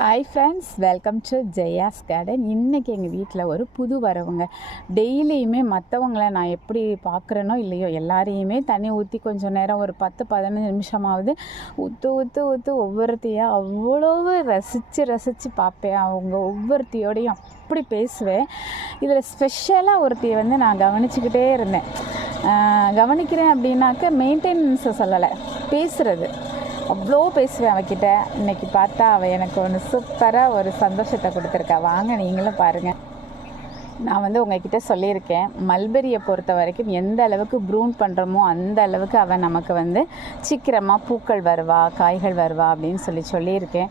Hi friends welcome to Jaya's garden இன்றைக்கி எங்கள் வீட்டில் ஒரு புது வரவுங்க. டெய்லியுமே மற்றவங்கள நான் எப்படி பார்க்குறேனோ இல்லையோ எல்லாரையுமே தண்ணி ஊற்றி கொஞ்சம் நேரம் ஒரு பத்து பதினஞ்சு நிமிஷமாவது ஊற்று ஊற்று ஊற்று ஒவ்வொருத்தையாக அவ்வளவு ரசித்து ரசித்து பார்ப்பேன். அவங்க ஒவ்வொருத்தையோடையும் அப்படி பேசுவேன். இதில் ஸ்பெஷலாக ஒருத்தையை வந்து நான் கவனிச்சுக்கிட்டே இருந்தேன். கவனிக்கிறேன் அப்படின்னாக்க மெயின்டெனன்ஸை சொல்லலை. பேசுகிறது அவ்வளோ பேசுவேன் அவகிட்ட. இன்னைக்கு பார்த்தா அவள் எனக்கு ஒன்று சூப்பராக ஒரு சந்தோஷத்தை கொடுத்துருக்கா. வாங்க நீங்களும் பாருங்கள் நான் வந்து உங்ககிட்ட சொல்லியிருக்கேன். மல்பெரியை பொறுத்த வரைக்கும் எந்த அளவுக்கு ப்ரூன் பண்ணுறோமோ அந்த அளவுக்கு அவன் நமக்கு வந்து சீக்கிரமாக பூக்கள் வருவா காய்கள் வருவா அப்படின்னு சொல்லி சொல்லியிருக்கேன்.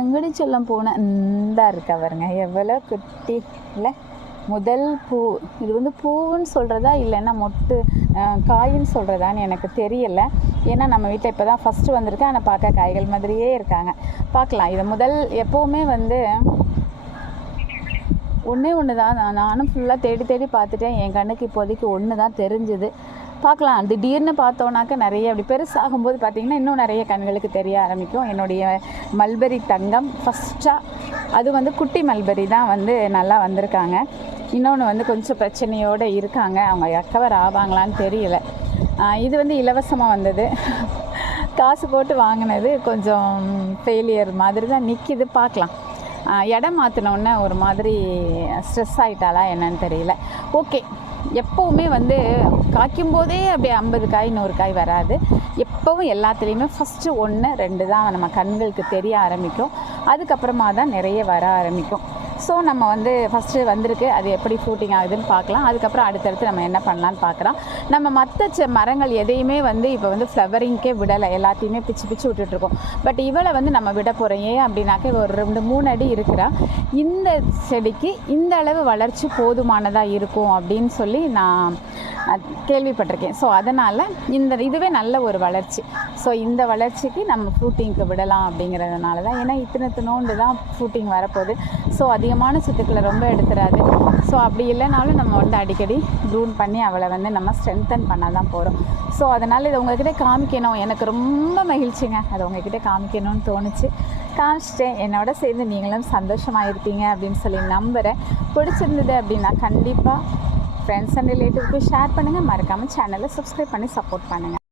எங்கடி சொல்ல போனேன் இந்தா இருக்கா பாருங்க. எவ்வளோ குட்டி இல்லை? முதல் பூ இது வந்து பூவுன்னு சொல்கிறதா இல்லைன்னா மொட்டு காயின்னு சொல்கிறதான்னு எனக்கு தெரியலை. ஏன்னா நம்ம வீட்டில் இப்போ தான் ஃபஸ்ட்டு வந்திருக்கேன் ஆனால் பார்க்க காய்கள் மாதிரியே இருக்காங்க. பார்க்கலாம். இது முதல் எப்போவுமே வந்து ஒன்றே ஒன்று தான் நானும் ஃபுல்லாக தேடி தேடி பார்த்துட்டேன். என் கண்ணுக்கு இப்போதைக்கு ஒன்று தான் தெரிஞ்சுது. பார்க்கலாம். திடீர்னு பார்த்தோன்னாக்க நிறைய அப்படி பெருசாகும்போது பார்த்திங்கன்னா இன்னும் நிறைய கண்களுக்கு தெரிய ஆரம்பிக்கும். என்னுடைய மல்பெரி தங்கம் ஃபஸ்ட்டாக அது வந்து குட்டி மல்பெரி தான் வந்து நல்லா வந்திருக்காங்க. இன்னொன்று வந்து கொஞ்சம் பிரச்சனையோடு இருக்காங்க. அவங்க ரெக்கவர் ஆவாங்களான்னு தெரியல. இது வந்து இலவசமாக வந்தது. காசு போட்டு வாங்கினது கொஞ்சம் ஃபெயிலியர் மாதிரி தான் நிற்கிது பார்க்கலாம். இடம் மாற்றினோடனே ஒரு மாதிரி ஸ்ட்ரெஸ் ஆகிட்டாளா என்னன்னு தெரியல. ஓகே எப்போவுமே வந்து காய்க்கும் போதே அப்படியே ஐம்பது காய் நூறு காய் வராது. எப்போவும் எல்லாத்துலேயுமே ஃபஸ்ட்டு ஒன்று ரெண்டு தான் நம்ம கண்களுக்கு தெரிய ஆரம்பிக்கும். அதுக்கப்புறமா தான் நிறைய வர ஆரம்பிக்கும். ஸோ நம்ம வந்து ஃபஸ்ட்டு வந்திருக்கு. அது எப்படி ஃப்ரூட்டிங் ஆகுதுன்னு பார்க்கலாம். அதுக்கப்புறம் அடுத்தடுத்து நம்ம என்ன பண்ணலான்னு பார்க்குறோம் நம்ம மற்ற செ மரங்கள் எதையுமே வந்து இப்போ வந்து ஃப்ளவரிங்க்கே விடலை. எல்லாத்தையுமே பிச்சு பிச்சு விட்டுட்ருக்கோம் பட் இவளை வந்து நம்ம விட போகிறோம் ஏன் அப்படின்னாக்க ஒரு ரெண்டு மூணு அடி இருக்கிறா. இந்த செடிக்கு இந்த அளவு வளர்ச்சி போதுமானதாக இருக்கும் அப்படின்னு சொல்லி நான் கேள்விப்பட்டிருக்கேன். ஸோ அதனால் இந்த இதுவே நல்ல ஒரு வளர்ச்சி. ஸோ இந்த வளர்ச்சிக்கு நம்ம ஃப்ரூட்டிங்க்கு விடலாம் அப்படிங்கிறதுனால தான். ஏன்னா இத்தனை தினோண்டு தான் ஃப்ரூட்டிங் வரப்போகுது. ஸோ அதிகமான சத்துக்களை ரொம்ப எடுத்துறாது. ஸோ அப்படி இல்லைனாலும் நம்ம வந்து அடிக்கடி க்ரூன் பண்ணி அவளை வந்து நம்ம ஸ்ட்ரென்தன் பண்ண தான் போகிறோம் ஸோ அதனால் இதை உங்ககிட்ட காமிக்கணும். எனக்கு ரொம்ப மகிழ்ச்சிங்க. அதை உங்ககிட்ட காமிக்கணும்னு தோணுச்சு. காமிச்சிட்டேன். என்னோட சேர்ந்து நீங்களும் சந்தோஷமாக இருப்பீங்க அப்படின்னு சொல்லி நம்புகிறேன் பிடிச்சிருந்தது அப்படின்னா கண்டிப்பாக ஃப்ரெண்ட்ஸ் அண்ட் ரிலேட்டிவ்க்கு ஷேர் பண்ணுங்கள் மறக்காமல் சேனலை சப்ஸ்கிரைப் பண்ணி சப்போர்ட் பண்ணுங்கள்